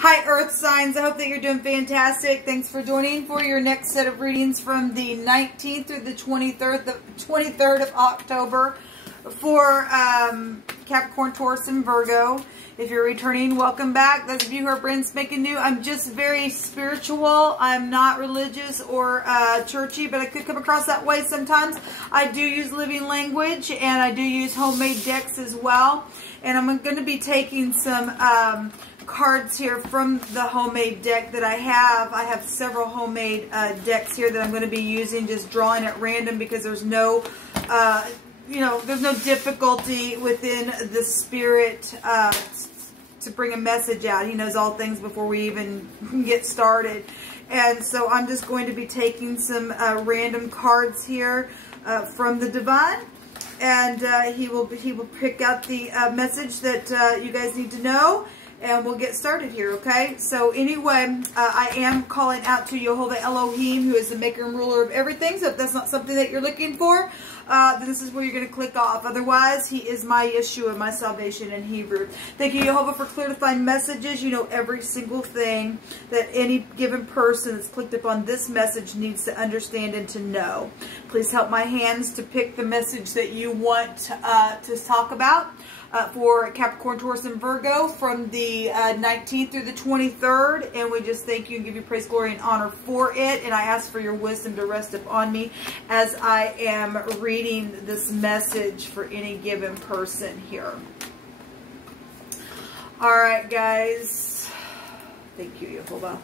Hi Earth signs, I hope that you're doing fantastic. Thanks for joining for your next set of readings from the 19th through the 23rd of October for Capricorn, Taurus, and Virgo. If you're returning, welcome back. Those of you who are brand spanking new, I'm just very spiritual. I'm not religious or churchy, but I could come across that way sometimes. I do use living language, and I do use homemade decks as well. And I'm going to be taking some cards here from the homemade deck that I have. I have several homemade decks here that I'm going to be using, just drawing at random because there's no, there's no difficulty within the spirit to bring a message out. He knows all things before we even get started. And so I'm just going to be taking some random cards here from the divine. And he will pick out the message that you guys need to know. And we'll get started here, okay? So anyway, I am calling out to Jehovah Elohim, who is the maker and ruler of everything. So if that's not something that you're looking for, then this is where you're going to click off. Otherwise, he is my Yeshua, my salvation in Hebrew. Thank you, Jehovah, for clear to find messages. You know every single thing that any given person that's clicked upon this message needs to understand and to know. Please help my hands to pick the message that you want to talk about. For Capricorn, Taurus, and Virgo from the 19th through the 23rd. And we just thank you and give you praise, glory, and honor for it. And I ask for your wisdom to rest upon me as I am reading this message for any given person here. All right, guys. Thank you, Jehovah.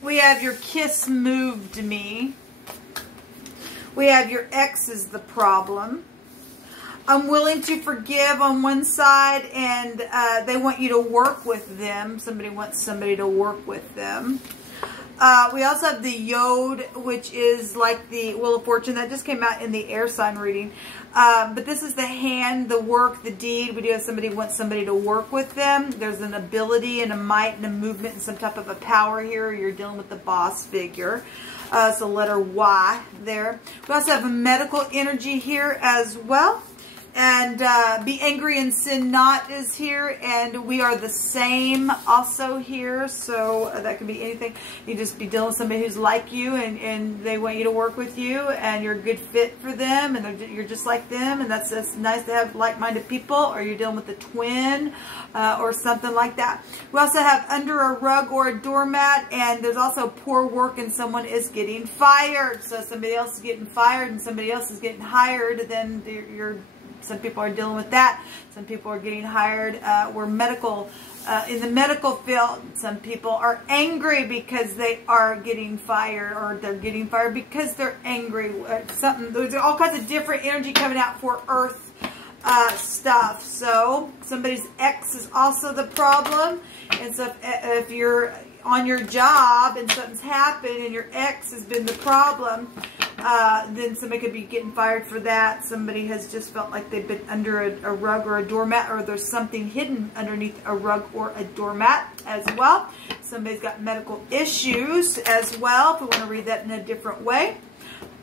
We have your kiss moved me. We have your ex is the problem. I'm willing to forgive on one side, and they want you to work with them. Somebody wants somebody to work with them. We also have the Yod, which is like the Wheel of Fortune. That just came out in the air sign reading. But this is the hand, the work, the deed. We do have somebody who wants somebody to work with them. There's an ability and a might and a movement and some type of a power here. You're dealing with the boss figure. So letter Y there. We also have a medical energy here as well. And be angry and sin not is here, and we are the same also here. So that could be anything. You just be dealing with somebody who's like you, and they want you to work with you, and you're a good fit for them, and you're just like them, and that's nice to have like-minded people. Or you're dealing with a twin or something like that. We also have under a rug or a doormat, and there's also poor work, and someone is getting fired. So somebody else is getting fired, and somebody else is getting hired. Then some people are dealing with that. Some people are getting hired. We're medical, in the medical field. Some people are angry because they are getting fired, or they're getting fired because they're angry. There's all kinds of different energy coming out for Earth stuff. So somebody's ex is also the problem. And so if you're on your job and something's happened and your ex has been the problem, then somebody could be getting fired for that. Somebody has just felt like they've been under a rug or a doormat, or there's something hidden underneath a rug or a doormat as well. Somebody's got medical issues as well, if we want to read that in a different way.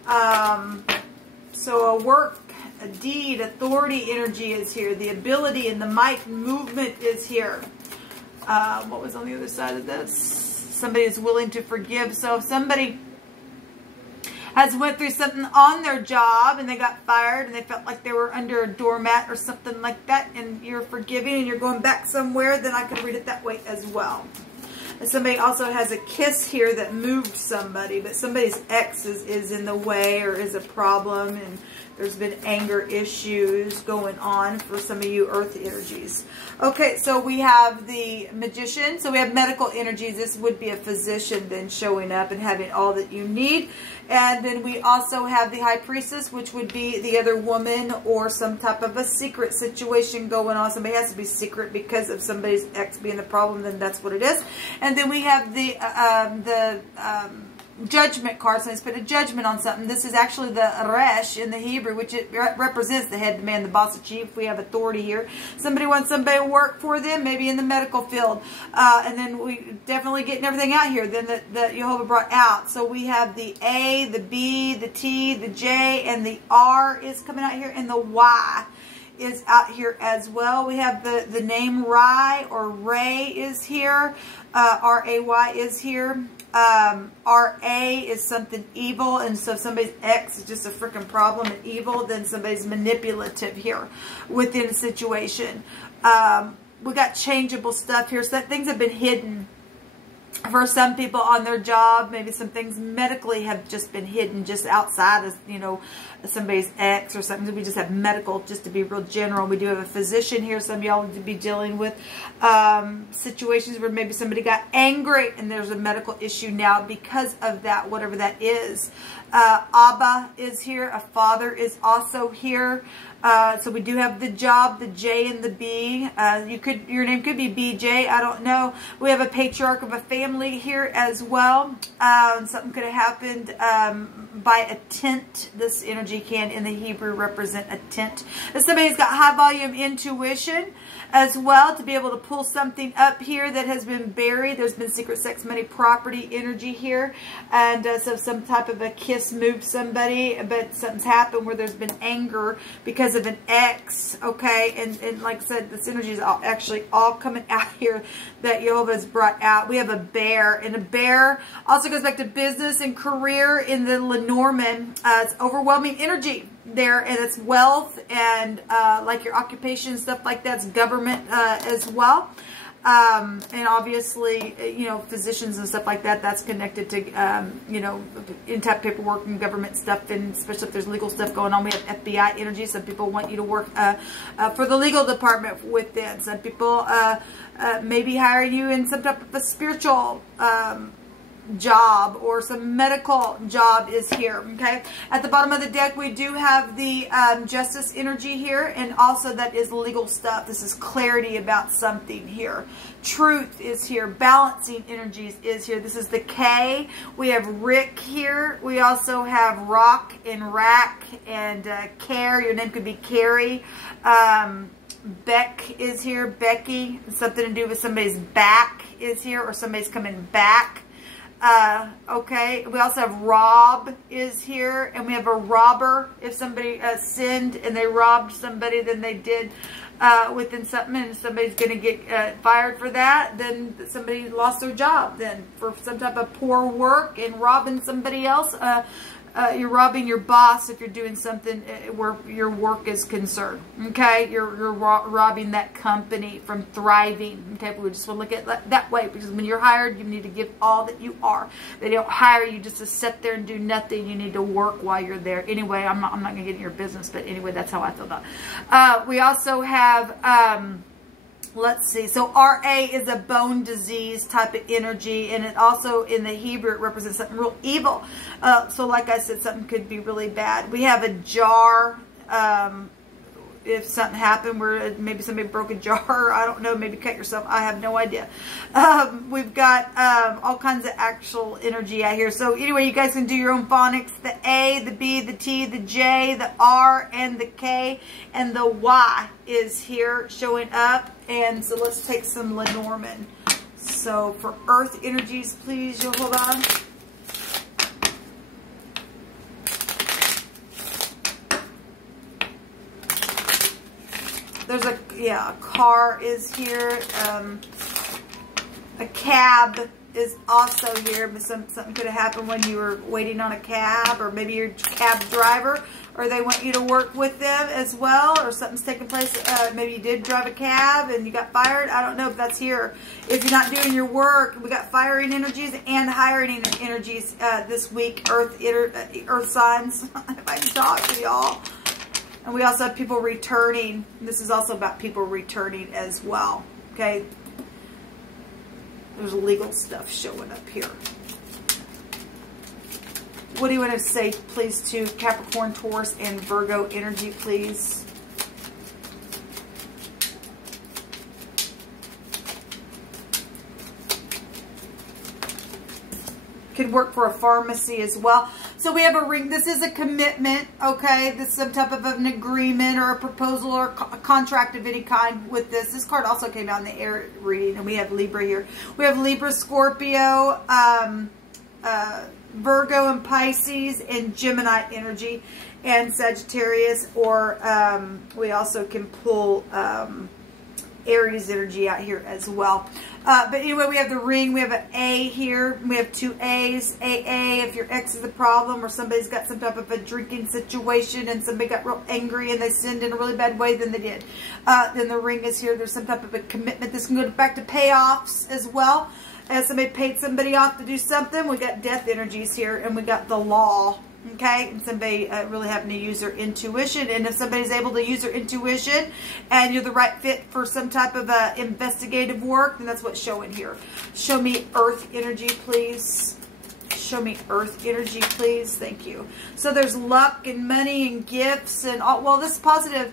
So a work, a deed, authority energy is here. The ability and the might and movement is here. What was on the other side of this? Somebody is willing to forgive. So if somebody has went through something on their job and they got fired and they felt like they were under a doormat or something like that, and you're forgiving and you're going back somewhere, then I could read it that way as well. And somebody also has a kiss here that moved somebody, but somebody's ex is in the way or is a problem, and there's been anger issues going on for some of you earth energies. Okay, so we have the magician. So we have medical energies. This would be a physician then showing up and having all that you need. And then we also have the high priestess, which would be the other woman or some type of a secret situation going on. Somebody has to be secret because of somebody's ex being the problem, then that's what it is. And then we have the judgment card. So let's put a judgment on something. This is actually the resh in the Hebrew, which it represents the head, the man, the boss, the chief. We have authority here. Somebody wants somebody to work for them, maybe in the medical field. And then we definitely getting everything out here then that Jehovah brought out. So we have the A, the B, the T, the J, and the R is coming out here, and the Y is out here as well. We have the name Rai or Ray is here. R-A-Y is here. R-A is something evil. And so if somebody's ex is just a freaking problem and evil, then somebody's manipulative here within a situation. We got changeable stuff here. So that things have been hidden. For some people on their job, maybe some things medically have just been hidden just outside of, you know, somebody's ex or something. We just have medical, just to be real general. We do have a physician here. Some of y'all to be dealing with situations where maybe somebody got angry and there's a medical issue now because of that, whatever that is. Abba is here. A father is also here. So we do have the job, the J and the B. Your name could be BJ. I don't know. We have a patriarch of a family here as well. Something could have happened by a tent. This energy can in the Hebrew represent a tent. If somebody's got high volume intuition as well to be able to pull something up here that has been buried. There's been secret sex, money, property energy here. And so some type of a kiss moved somebody, but something's happened where there's been anger because of an ex, okay? And like I said, this energy is actually all coming out here that Jehovah's brought out. We have a bear, and a bear also goes back to business and career in the Lenormand. It's overwhelming energy there, and it's wealth and like your occupation, stuff like that's government as well. And obviously, you know, physicians and stuff like that, that's connected to, you know, in-type paperwork and government stuff, and especially if there's legal stuff going on. We have FBI energy. Some people want you to work for the legal department with them. Some people maybe hire you in some type of a spiritual job, or some medical job is here, okay? At the bottom of the deck, we do have the justice energy here, and also that is legal stuff. This is clarity about something here. Truth is here. Balancing energies is here. This is the K. We have Rick here. We also have Rock and Rack and Care. Your name could be Carrie. Beck is here. Becky. Something to do with somebody's back is here, or somebody's coming back. Okay, we also have Rob is here, and we have a robber. If somebody sinned and they robbed somebody, then they did within something, and somebody's going to get fired for that, then somebody lost their job then for some type of poor work and robbing somebody else. You're robbing your boss if you're doing something where your work is concerned. Okay, you're robbing that company from thriving. Okay, we just want to look at it that way, because when you're hired, you need to give all that you are. They don't hire you just to sit there and do nothing. You need to work while you're there. Anyway, I'm not going to get in your business, but anyway, that's how I feel about it. We also have. Let's see. So RA is a bone disease type of energy, and it also in the Hebrew it represents something real evil. So like I said, something could be really bad. We have a jar. If something happened where maybe somebody broke a jar, I don't know, maybe cut yourself, I have no idea. We've got all kinds of actual energy out here. So anyway, you guys can do your own phonics. The A, the B, the T, the J, the R, and the K, and the Y is here showing up. And so let's take some Lenormand. So for earth energies, please, you'll hold on. There's a car is here. A cab is also here. But something could have happened when you were waiting on a cab, or maybe you're a cab driver, or they want you to work with them as well, or something's taking place. Maybe you did drive a cab and you got fired. I don't know if that's here. If you're not doing your work, we got firing energies and hiring energies this week. Earth signs. If I can talk to y'all. And we also have people returning. This is also about people returning as well. Okay. There's legal stuff showing up here. What do you want to say, please, to Capricorn, Taurus, and Virgo energy, please? Could work for a pharmacy as well. So we have a ring. This is a commitment, okay? This is some type of an agreement or a proposal or a contract of any kind with this. This card also came out in the air reading, and we have Libra here. We have Libra, Scorpio, Virgo and Pisces, and Gemini energy and Sagittarius, or we also can pull Aries energy out here as well. But anyway, we have the ring. We have an A here. We have 2 A's. AA, if your ex is the problem, or somebody's got some type of a drinking situation and somebody got real angry and they sinned in a really bad way than they did. Then the ring is here. There's some type of a commitment. This can go back to payoffs as well. As somebody paid somebody off to do something, we got death energies here, and we got the law. Okay, and somebody really having to use their intuition. And if somebody's able to use their intuition and you're the right fit for some type of investigative work, then that's what's showing here. Show me earth energy, please. Show me earth energy, please. Thank you. So there's luck and money and gifts and all. Well, this is positive.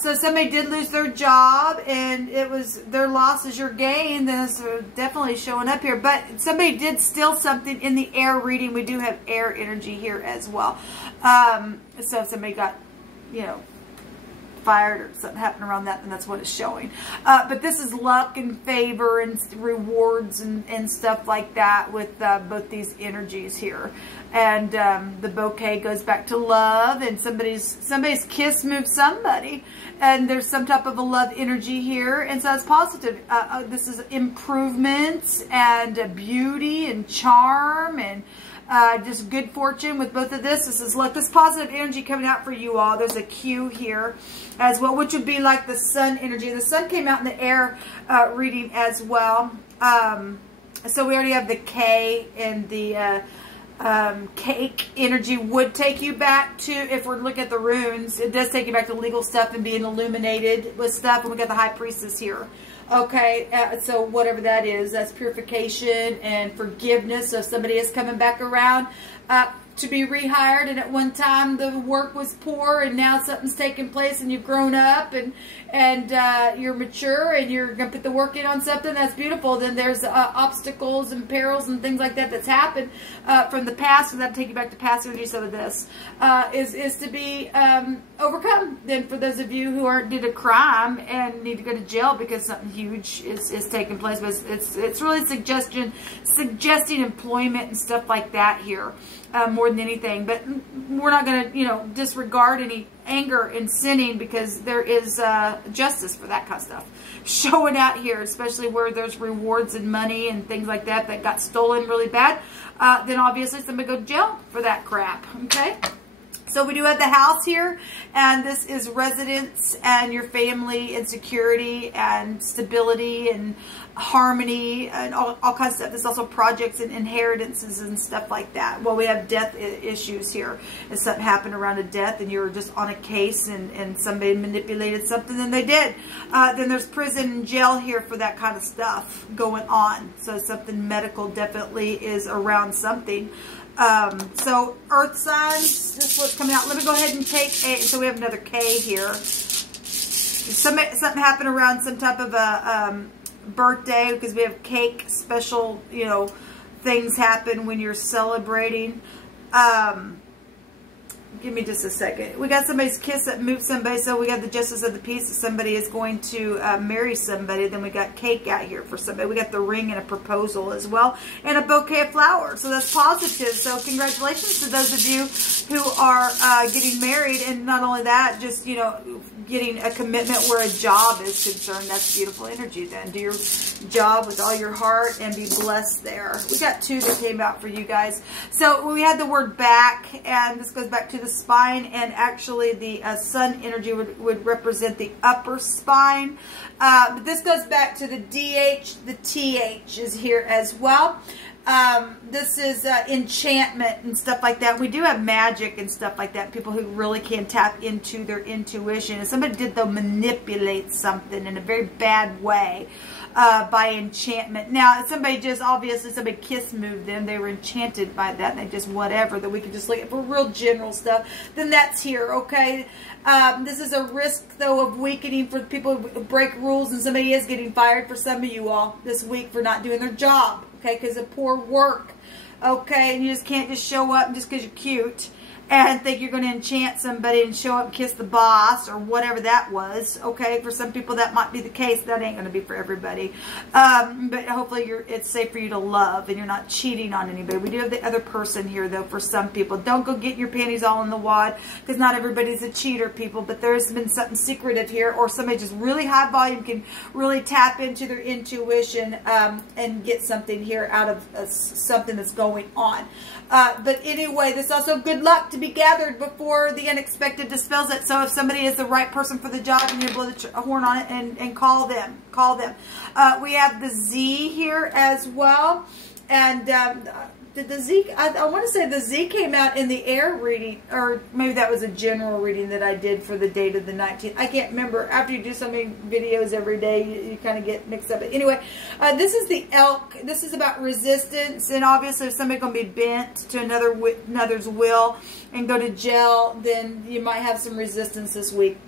So somebody did lose their job and it was their loss is your gain. Then it's definitely showing up here. But somebody did steal something in the air reading. We do have air energy here as well. So if somebody got, you know, fired or something happened around that, then that's what it's showing. But this is luck and favor and rewards and stuff like that with both these energies here. And the bouquet goes back to love, and somebody's kiss moved somebody, and there's some type of a love energy here, and so it's positive. This is improvements and beauty and charm and just good fortune with both of this. This is luck. This positive energy coming out for you all. There's a Q here as well, which would be like the sun energy. The sun came out in the air reading as well. So we already have the K, and the cake energy would take you back to, if we're looking at the runes, it does take you back to legal stuff and being illuminated with stuff. And we got the high priestess here. Okay, so whatever that is, that's purification and forgiveness. So if somebody is coming back around to be rehired, and at one time the work was poor, and now something's taken place, and you've grown up, and you're mature, and you're going to put the work in on something that's beautiful, then there's obstacles and perils and things like that that's happened from the past, and that'll take you back to past energy. Some of this is to be overcome. Then for those of you who did a crime and need to go to jail because something huge is taking place, but it's really suggesting employment and stuff like that here. More than anything, but we're not going to, you know, disregard any anger and sinning, because there is justice for that kind of stuff showing out here, especially where there's rewards and money and things like that that got stolen really bad. Then obviously somebody go to jail for that crap. Okay. So we do have the house here, and this is residence and your family and security and stability and harmony and all kinds of stuff. There's also projects and inheritances and stuff like that. Well, we have death issues here. If something happened around a death and you're just on a case and somebody manipulated something, then they did. Then there's prison and jail here for that kind of stuff going on. So something medical definitely is around something. So earth signs, this is what's coming out. Let me go ahead and take so we have another K here. Something happened around some type of a birthday, because we have cake, special, you know, things happen when you're celebrating. Give me just a second. We got somebody's kiss that moved somebody, so we got the justice of the peace. If somebody is going to marry somebody, then we got cake out here for somebody. We got the ring and a proposal as well, and a bouquet of flowers. So that's positive. So congratulations to those of you who are getting married, and not only that, just, you know, getting a commitment where a job is concerned. That's beautiful energy. Then do your job with all your heart and be blessed there. We got 2 that came out for you guys. So we had the word back, and this goes back to the spine, and actually the sun energy would represent the upper spine. But this goes back to the DH. The TH is here as well. This is enchantment and stuff like that. We do have magic and stuff like that. People who really can tap into their intuition. If somebody did, though, manipulate something in a very bad way by enchantment. Now, if somebody just, obviously, somebody kiss moved them, they were enchanted by that, and they just whatever, that we can just look at for real general stuff, then that's here, okay? This is a risk, though, of weakening for people who break rules, and somebody is getting fired for some of you all this week for not doing their job. Okay, because of poor work. Okay, and you just can't just show up just because you're cute and think you're going to enchant somebody and show up and kiss the boss or whatever that was. Okay, for some people that might be the case. That ain't going to be for everybody. But hopefully it's safe for you to love and you're not cheating on anybody. We do have the other person here though for some people. Don't go get your panties all in the wad, because not everybody's a cheater, people, but there's been something secretive here, or somebody just really high volume can really tap into their intuition and get something here out of something that's going on. But anyway, this also good luck to be gathered before the unexpected dispels it. So if somebody is the right person for the job, and you blow the horn on it and call them. We have the Z here as well. And did the Z, I want to say the Z came out in the air reading, or maybe that was a general reading that I did for the date of the 19th. I can't remember. After you do so many videos every day, you kind of get mixed up. But anyway, this is the elk. This is about resistance. And obviously, if somebody's going to be bent to another's will and go to jail, then you might have some resistance this week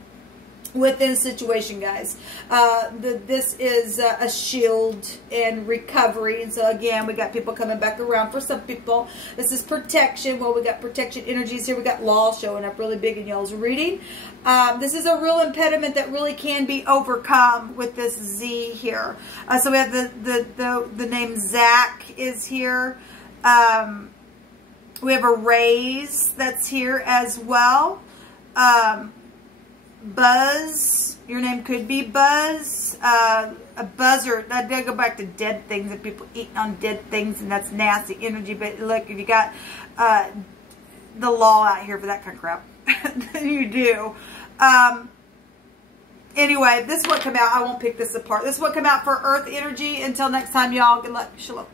within a situation, guys. This is a shield and recovery. And so again, we got people coming back around. For some people, this is protection. Well, we got protection energies here. We got law showing up really big in y'all's reading. This is a real impediment that really can be overcome with this Z here. So we have the name Zach is here. We have a raise that's here as well. Buzz, your name could be Buzz. A buzzer, that does go back to dead things and people eating on dead things, and that's nasty energy. But look, if you got the law out here for that kind of crap, then you do. Anyway, this is what come out. I won't pick this apart. This is what come out for Earth energy. Until next time, y'all. Good luck. Shalom.